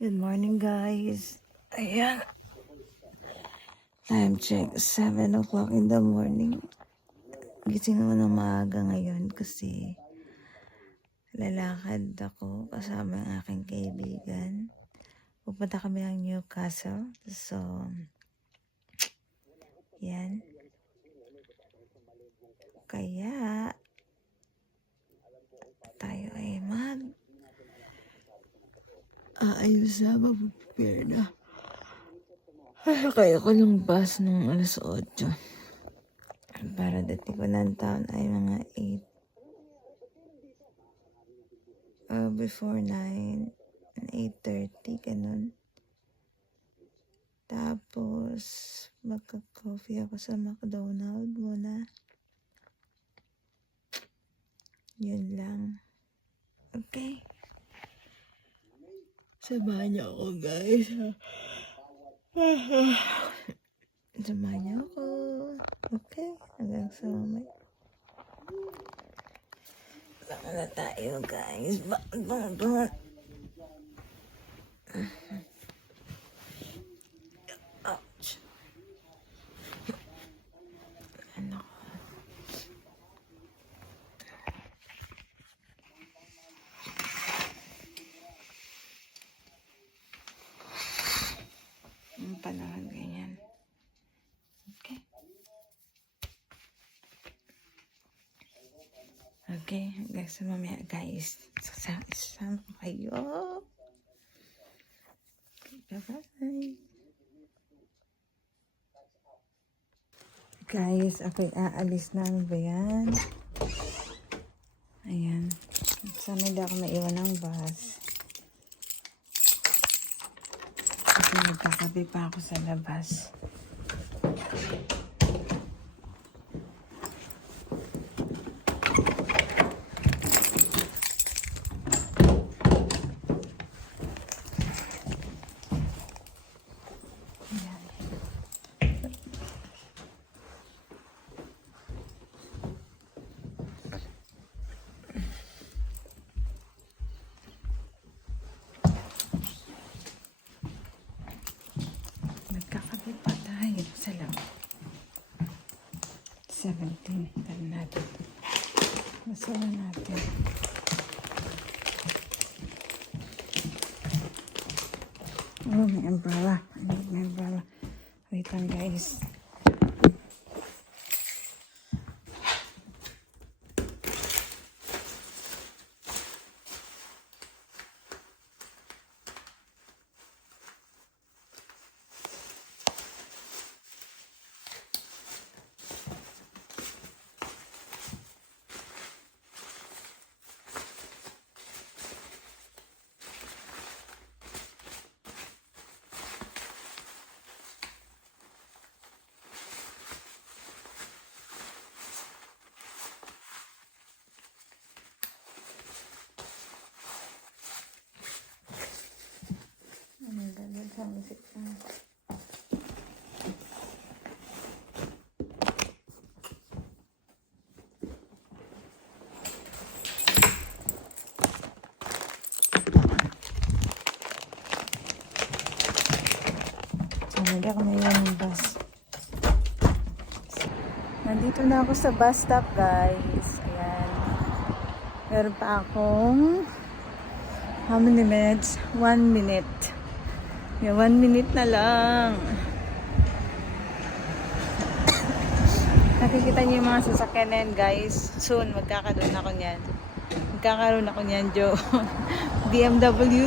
Good morning, guys. Ayan. Time check, 7 o'clock in the morning. Gising naman ng maaga ngayon kasi lalakad ako kasama ang aking kaibigan. Pupunta kami ng Newcastle. So, yan. Kaya, tayo ay ayos na, mag-prepare na. Kaya ko ng bus nung alas 8. Para dating ko ng town ay mga 8. Before 9, 8:30, ganun. Tapos, magka-coffee ako sa McDonald's muna. Yun lang. Okay. Samahan niyo ako, guys. Samahan niyo ako. Okay. Hanggang sa mamaya. Saka na tayo, guys. Bang. Ouch. Ano? Ang panahon ganyan. Okay. Okay, hanggang sa mamaya, guys. Sasama ko kayo. Okay, bye-bye. Guys, ako'y aalis na. Ano ba yan? Ayan. Sana hindi ako maiwan ng bus. Kasi magkakape pa ako sa labas. Magkakape pa tayo sa labas. 17. Tara natin. Masala natin. Oh, may umbrella. I need my umbrella. Wait lang, guys. Sa musik na. Hindi ako maiwan ng bus. Nandito na ako sa bus stop, guys. Ayan. Meron pa akong how many minutes? 1 minute. Yeah, 1 minute na lang. Nakikita niyo yung mga sasakyan na yan, guys. Soon, magkakaroon ako niyan. Joe. BMW.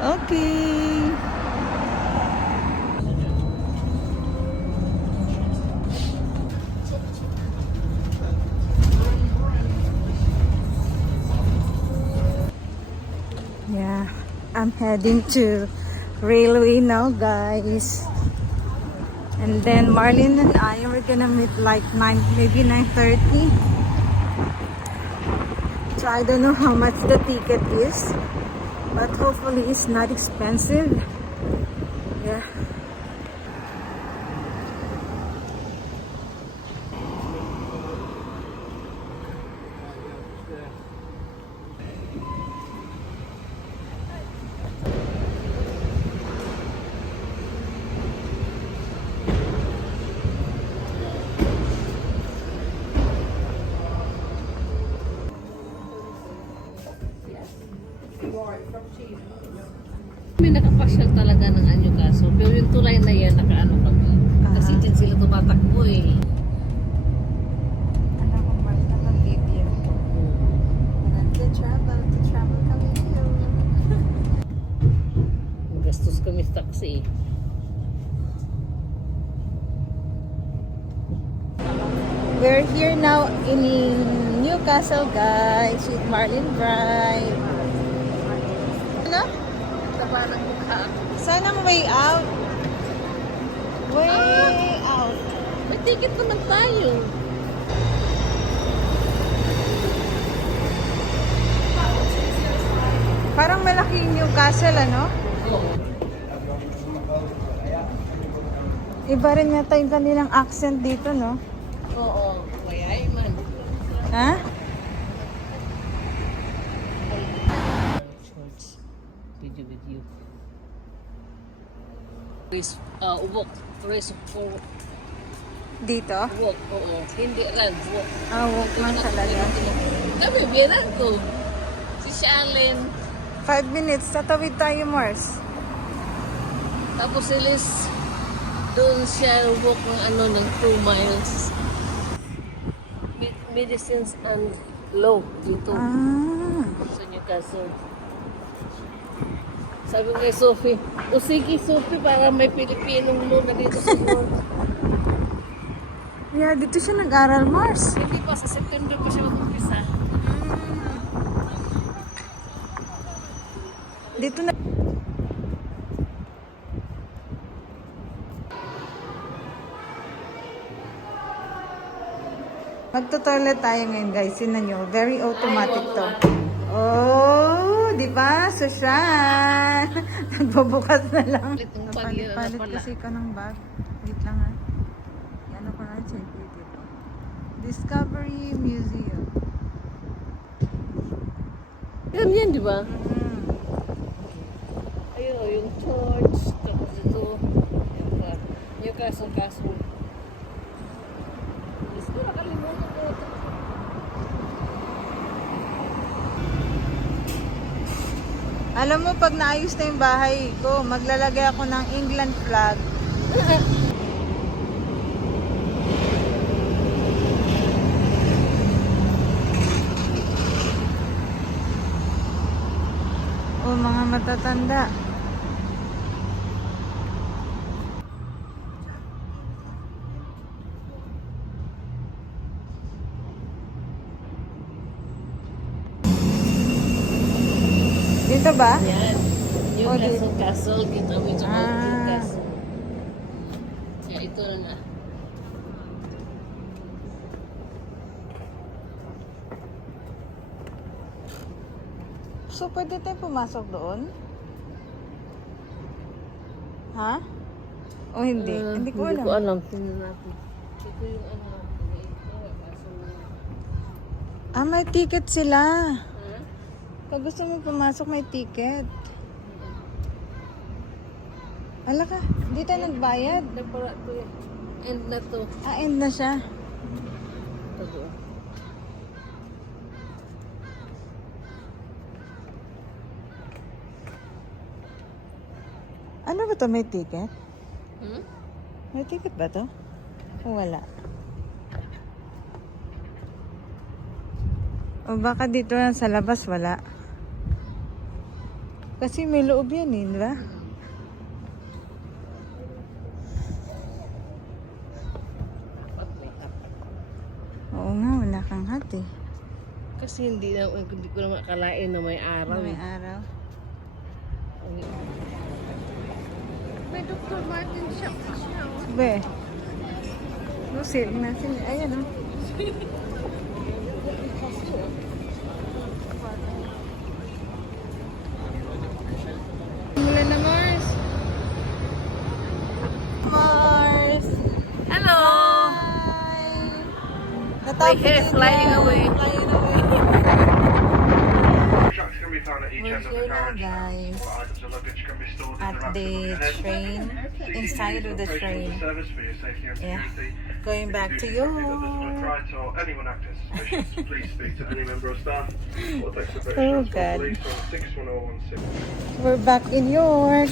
Okay. Yeah. I'm heading to railway now, guys. And then Marlene and I are gonna meet like 9, maybe 9:30. So I don't know how much the ticket is, but hopefully it's not expensive. Yeah. May nakapasyal talaga ng Anyo Kaso. Pero yung tulay na yan, nakaano kami. Kasi dyan sila tumatakbo eh. Ano ko, Mars, nakag-video. To travel kami here. Gastos kami sa taxi eh. We're here now in Newcastle, guys, with Marlin Bride. Ano? Taba ng mukha. Saan ang way out? Way out. May ticket naman tayo. Parang malaking Newcastle, ano? Oo. Iba rin yata yung kanilang accent dito, no? Oo. Kaya ay man. Ha? Shorts. Video with you. Ubok. Race for Dito? walk. Oo. Hindi run. Walk. Ah, walk man talaga. Kami, biyaran ko. Si Shalyn. 5 minutes, tatawid tayo, Mars. Tapos si Liz, doon siya walk ng ano ng 2 miles. Medicines and law dito Ah. sa Newcastle. Sabi ko kay Sophie, o sige Sophie, para may Pilipinong law na dito sa North. Yeah, dito siya nag-aral, Mars. Hindi pa, sa September pa siya mag-umpisa. Dito na. Magto-toilet tayo ngayon, guys. Sinan nyo, very automatic to. Oh, di ba? Sushan! Nagbabukas na lang. Itong bag yun, Palit pala. kasi ka ng bag. Wait lang ha. Yan ako na check dito. Discovery Museum. Yan, di ba? Ayun, oh, yung church. Tapos ito, yung Newcastle. Diyos ko, nakalimutan ko ito. Alam mo, pag naayos na yung bahay ko, maglalagay ako ng England flag. O mga matatanda. Dito ba? Yan. Oh, Newcastle Castle. Kita mo yung Ah. Newcastle. Kaya ito na. So, pwede tayo pumasok doon? Ha? O hindi? Hindi ko alam. Hindi ko alam. Tingnan natin. Ito yung ano. Ah, may ticket sila. Ha? Pag gusto mo pumasok, may ticket. Ala ka, di tayo nagbayad. Napara to yun. End na to. Ah, end na siya. Tago. Ano ba to? May ticket? Hmm? May ticket ba to? O wala? O baka dito lang sa labas wala. Kasi may loob yan eh, di ba? Dapat may tapat. Oo nga, wala kang hat eh. Kasi hindi ko na makalain na may araw. May araw. May Dr. Martin shop siya. Be. Lucy, natin. Ayan o. Mula na Mars. Mars. Hello! Hi. My hair is flying away. Flying away. Trucks can be found at We're here now, guys, at the train, inside of the train. Yeah, going back to York. Oh God, we're back in York.